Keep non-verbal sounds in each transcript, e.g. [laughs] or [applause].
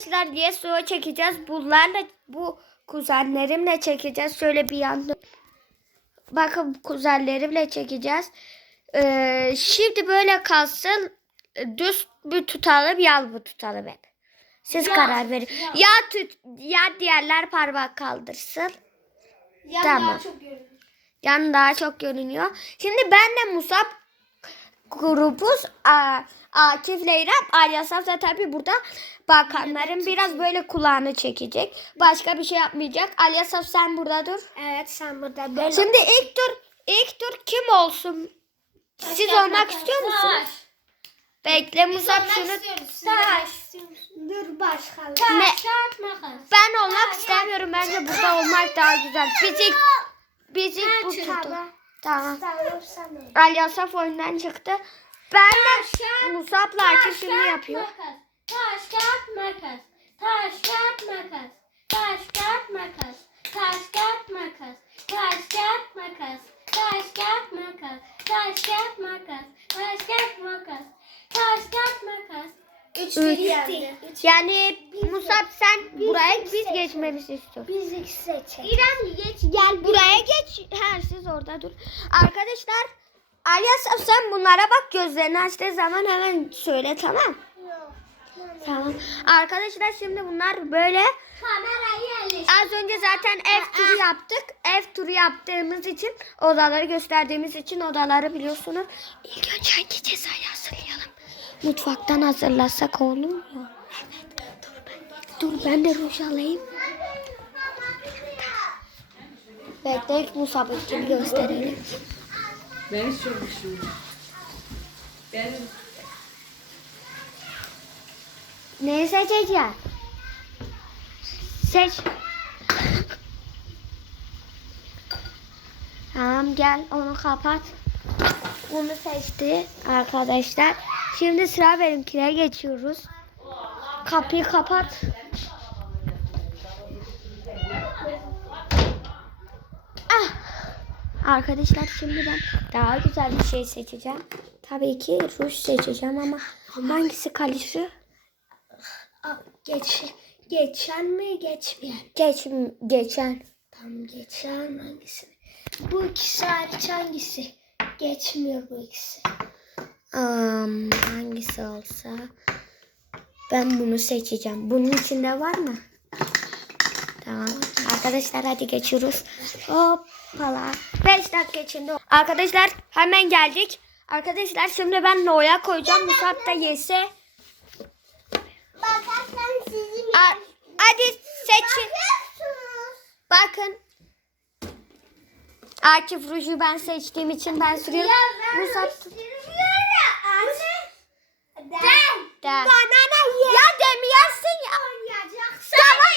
Arkadaşlar diye suya çekeceğiz. Bunlarla bu kuzenlerimle çekeceğiz. Şöyle bir yandan. Bakın kuzenlerimle çekeceğiz. Ee, şimdi böyle kalsın. Düz bir tutalım, yal mı tutalım hep. Siz Ya, karar verin. ya. Ya tut, ya diğerler parmak kaldırsın. Yan Tamam. daha çok görünür. Yani daha çok görünüyor. Şimdi ben de Musab grubuz. A- Akif İrem, Alyasaf da tabii burada bakanların biraz böyle kulağını çekecek. Başka bir şey yapmayacak. Alyasaf sen burada dur. Evet sen burada böyle. Şimdi ilk tur ilk tur kim olsun? Siz olmak istiyor musunuz? Bekle Musab şunu. Taş. Dur başka. Makas. Ben olmak istemiyorum. Bence burada olmak daha güzel. Bizi bizi bu çıktım. Tamam. Ol. Alyasaf oyundan çıktı. Ben de Musab'la şimdi yapıyor. Makas. Taş kağıt makas. Taş kağıt makas. Taş kağıt makas. Taş kağıt makas. Taş kağıt makas. Taş kağıt makas. Taş kağıt makas. Taş kağıt makas. Taş kağıt makas. Üç Üç. Yani Musab sen buraya biz geçmemizi istiyorsun. Biz ikisi seçelim. İrem geç gel buraya geç. Ha siz orada dur. Arkadaşlar Alyasaf sen bunlara bak gözlerini açtığı zaman hemen söyle tamam. Tamam. Arkadaşlar şimdi bunlar böyle az önce zaten ev turu yaptık. Ev turu yaptığımız için odaları gösterdiğimiz için odaları biliyorsunuz. İlk önce hangi cezayı hazırlayalım? Mutfaktan hazırlasak olur mu? Evet. Dur ben, de ruj alayım. Bekle ilk Musab'ı gösterelim. Ben düşünmüyorum. Benim Neyi seçeceğim? Seç. Tamam gel onu kapat. Bunu seçti arkadaşlar. Şimdi sıra benimkine geçiyoruz. Kapıyı kapat. Ah. Arkadaşlar şimdi ben daha güzel bir şey seçeceğim. Tabii ki ruj seçeceğim ama hangisi karışıyor? Geç, geçen mi geçmeyen? Geç, geçen. Tam geçen hangisi? Bu ikisi hariç hangisi? Geçmiyor bu ikisi. Am, hangisi olsa ben bunu seçeceğim. Bunun içinde var mı? Tamam. Arkadaşlar hadi geçiyoruz. Hoppala. 5 dakika içinde. Arkadaşlar hemen geldik. Arkadaşlar şimdi ben No'ya koyacağım. Musab da yese. Bakarsan sizi hadi seçin. Bakın. Akif ruju ben seçtiğim için ben sürüyorum. Musab Ben. de. Ya demeyersin ya. Tamam.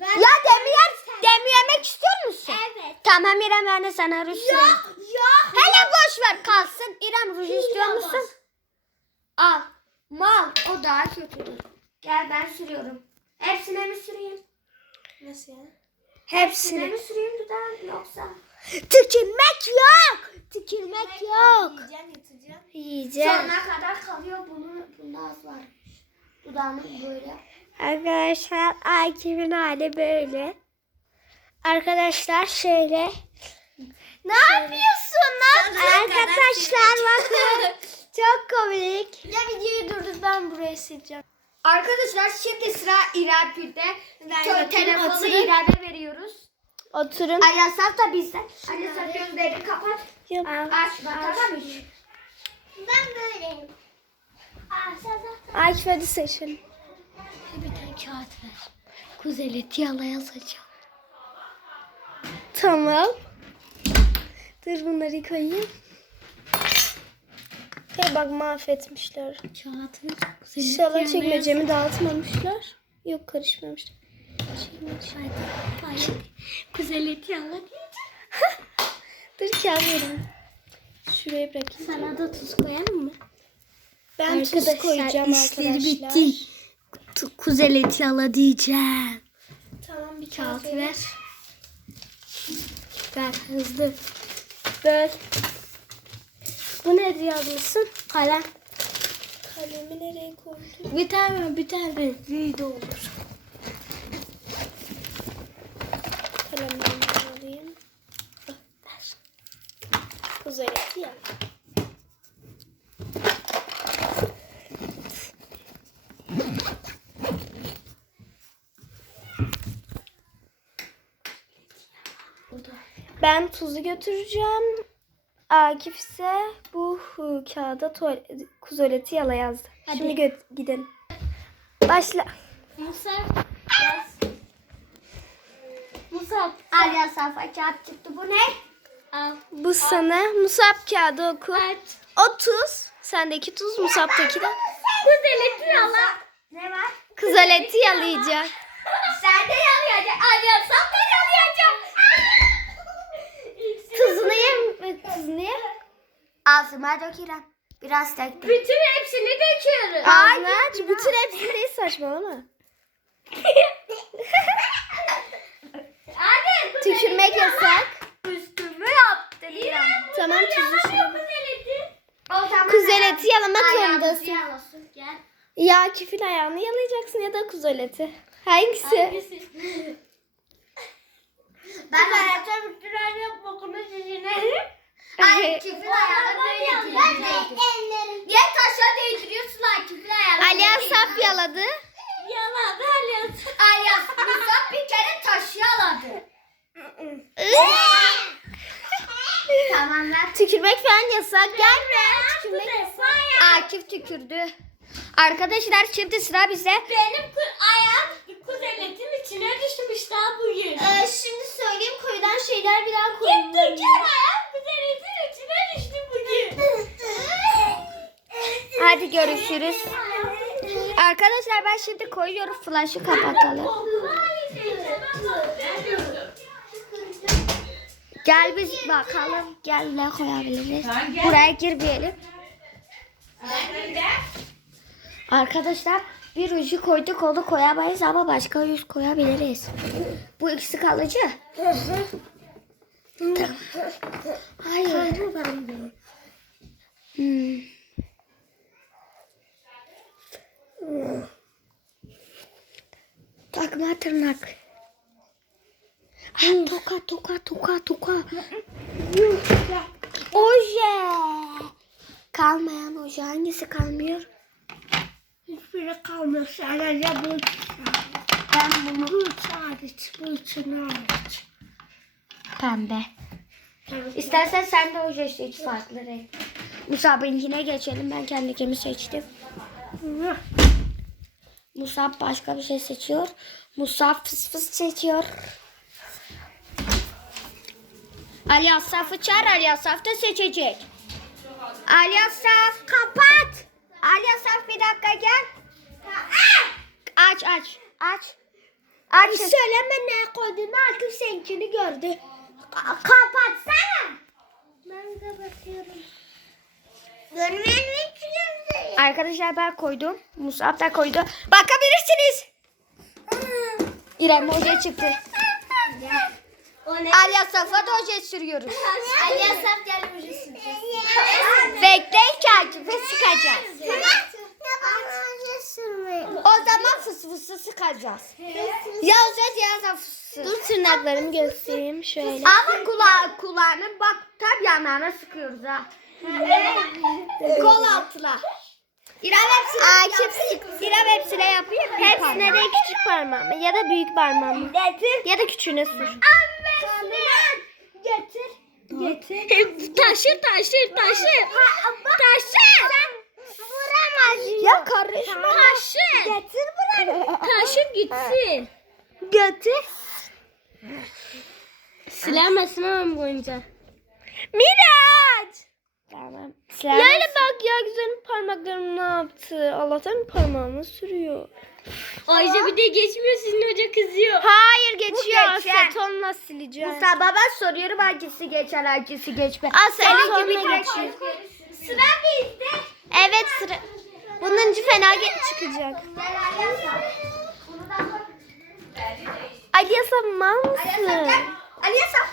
Ya demiyer, demiyemek istiyor musun? Evet. Tamam İrem ben de sana ruj süreyim. Yok yok. Hele boş ver kalsın. İrem ruj istiyor musun? Al. Mal. O daha kötü. Gel ben sürüyorum. Hepsine mi süreyim? Nasıl ya? Hepsine mi süreyim dudağım yoksa? Tükürmek yok. Tükürmek yok. Yiyeceksin yutacaksın. Yiyeceğim. Sonuna kadar kalıyor. Bunun, bunda az var. Dudağımın böyle. Arkadaşlar Akif'in hali böyle. Arkadaşlar şöyle. Ne yapıyorsunuz? Arkadaşlar bakın. Çok komik. Ya videoyu durdur ben buraya sileceğim. Arkadaşlar şimdi sıra İrem Gül'de. Yapayım, Telefonu. İrem'e veriyoruz. Oturun. Alyasaf da bizden. Alyasaf gözlerini kapat. Yap. Aç bak tamam mı? Ben böyleyim. Aç hadi seçin. Bir tane kağıt ver. Kuzeleti yala yazacağım. Tamam. Dur bunları koyayım. Hey bak mahvetmişler. Kağıtın İnşallah çekmecemi dağıtmamışlar. Yok karışmamışlar. Kuzeleti yala [laughs] Dur kağıt. Şuraya bırakayım. Sana da tuz koyalım mı? Ben tuz koyacağım arkadaşlar. Kuzeleti yala diyeceğim. Tamam bir Kağıt kağıt ver. ver. Ver hızlı. Böl. Bu ne yazmışsın? Kalem. Kalemi nereye koydum? Bir tane bir tane de olur. Kalemimi alayım. Ver. Kuzeyeti ya. Ben tuzu götüreceğim. Akif ise bu kağıda tuvalet, kuzoleti yala yazdı. Şimdi gö- gidelim. Başla. Musa yaz. Musa Alya sayfa kağıt çıktı. Bu ne? al. Bu sana Musab kağıdı oku. Aç. O tuz. Sendeki tuz Musab'daki de. Bu deleti yalan. Ne var? Kuzoleti yalayacak. Sen de yalayacak. Alıyorsam ben yalayacağım. Ağzıma dökürüm. Biraz tek tek. Bütün hepsini döküyoruz. Ağzına aç. Bütün hepsini değil saçmalama. Hadi. Tükürmek yasak. Üstümü yaptın. Tamam tuzu Yalamıyor bu deleti. Kuzoleti yalamak zorundasın. Gel. Ya Akif'in ayağını yalayacaksın ya da kuzoleti. Hangisi? Hangisi? [laughs] Ben hayatta bütün yok bokunu sizinle. Akif'in ayağını böyle değdiriyorsun. Ya taşa değdiriyorsun Akif'in ayağını. Ali Asaf yaladı. Yalan Ali Asaf. Ali Asaf bir kere taşı yaladı. Tamam lan. Tükürmek falan yasak. Gel be. Tükürmek Tükürmek Akif tükürdü. Arkadaşlar şimdi sıra bize. Benim ku- ayağım kuzeletin içine düşmüş daha bugün. Ee, şimdi söyleyeyim koyulan şeyler bir daha Gittik kere ayağım kuzeletin içine düştü bugün. Hadi görüşürüz. Arkadaşlar ben şimdi koyuyorum. Flash'ı kapatalım. Gel biz bakalım. Gel ne koyabiliriz. Buraya girmeyelim. Arkadaşlar bir ucu koyduk onu koyamayız ama başka yüz koyabiliriz. Bu ikisi kalıcı. Tamam. Hayır. Hmm. Takma tırnak. Ay, toka toka toka toka. Oje. Kalmayan oje hangisi kalmıyor? Hiçbiri kalmıyor. Sadece bu Ben bunu bu hariç, bu için hariç. Pembe. İstersen sen de oje seç farklı renk. Musab'ınkine geçelim. Ben kendimi seçtim. Musab başka bir şey seçiyor. Musab fıs fıs seçiyor. Ali Asaf'ı çağır. Ali Asaf da seçecek. Ali Asaf kapat. Ali Asaf bir dakika gel. Aç aç. Aç. Aç. söyleme ne koyduğunu Akif seninkini gördü. Kapatsana. Ben kapatıyorum. Arkadaşlar ben koydum. Musab da koydu. Bakabilirsiniz. İrem hoca çıktı. Ali Asaf'a da hoca sürüyoruz. Ali Asaf gel burası. Bekleyin ki Akif'e sıkacağız. O zaman fıs fısı sıkacağız. Yazacağız yazacağız fısı. Dur tırnaklarımı göstereyim şöyle. Ama kulağı, kulağını bak tam yanağına sıkıyoruz ha. Kol altına. İrem hepsine Akif sık. İrem hepsine yapıyor. Hepsine de küçük parmağımı ya da büyük parmağımı. Getir. Ya da küçüğüne sür. Getir. Getir. Taşır taşır taşır. Taşır. Vuramaz. Ya karışma. Taşı. Getir buraya. Taşı gitsin. Götür. Silemezsin ama boyunca. Miraç. Tamam. Yani bak ya güzelim parmaklarım ne yaptı? Allah'tan parmağımı sürüyor. Ayşe bir de geçmiyor sizin hoca kızıyor. Hayır geçiyor. geçer. Asetonla sileceğim. Mustafa ben soruyorum hangisi geçer hangisi geçmez. Asetonla geçiyor. Sıra bizde. Evet sıra. Bununcu fena geç çıkacak. Ali Yasaf mal mısın? Ali Asaf.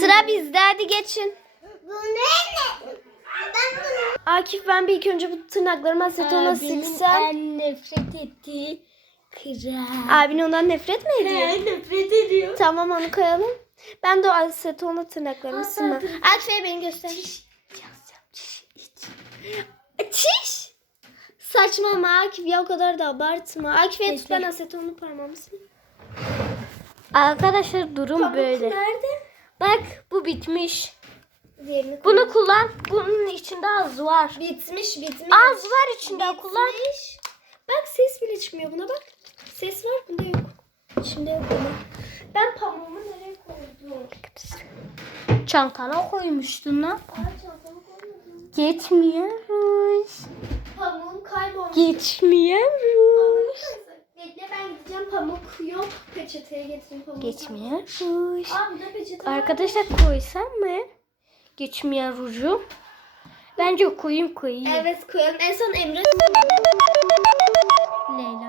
Sıra bizde hadi geçin. Akif ben bir ilk önce bu tırnaklarımı asetona sıksam. en nefret ettiği kral. Abin ondan nefret mi ediyor? nefret ediyor. Tamam onu koyalım. Ben de o asetona tırnaklarımı Hatta sıkma. tırnak- Akif'e beni göster. Çiş. Çiş. Saçmalama Akif ya o kadar da abartma. Akif'e tut ben asetonu parmağımı sileyim. Arkadaşlar durum böyle. Nerede? Bak bu bitmiş. Diğerini Bunu kullan. Bunun içinde az var. Bitmiş bitmiş. Az var içinde kullan. Bak ses bile çıkmıyor buna bak. Ses var bunda yok. İçinde yok buna. Ben pamuğumu nereye koydum? Çantana koymuştun lan. Geçmiyoruz. Pamuğum kaybolmuş. Geçmiyoruz. Bekle ben gideceğim pamuk yok. Peçeteye getireyim pamuğu. Geçmiyoruz. Aa peçete. Arkadaşlar koysam mı? geçmeyen ruju. Bence koyayım koyayım. Evet koyalım. En son Emre. Leyla.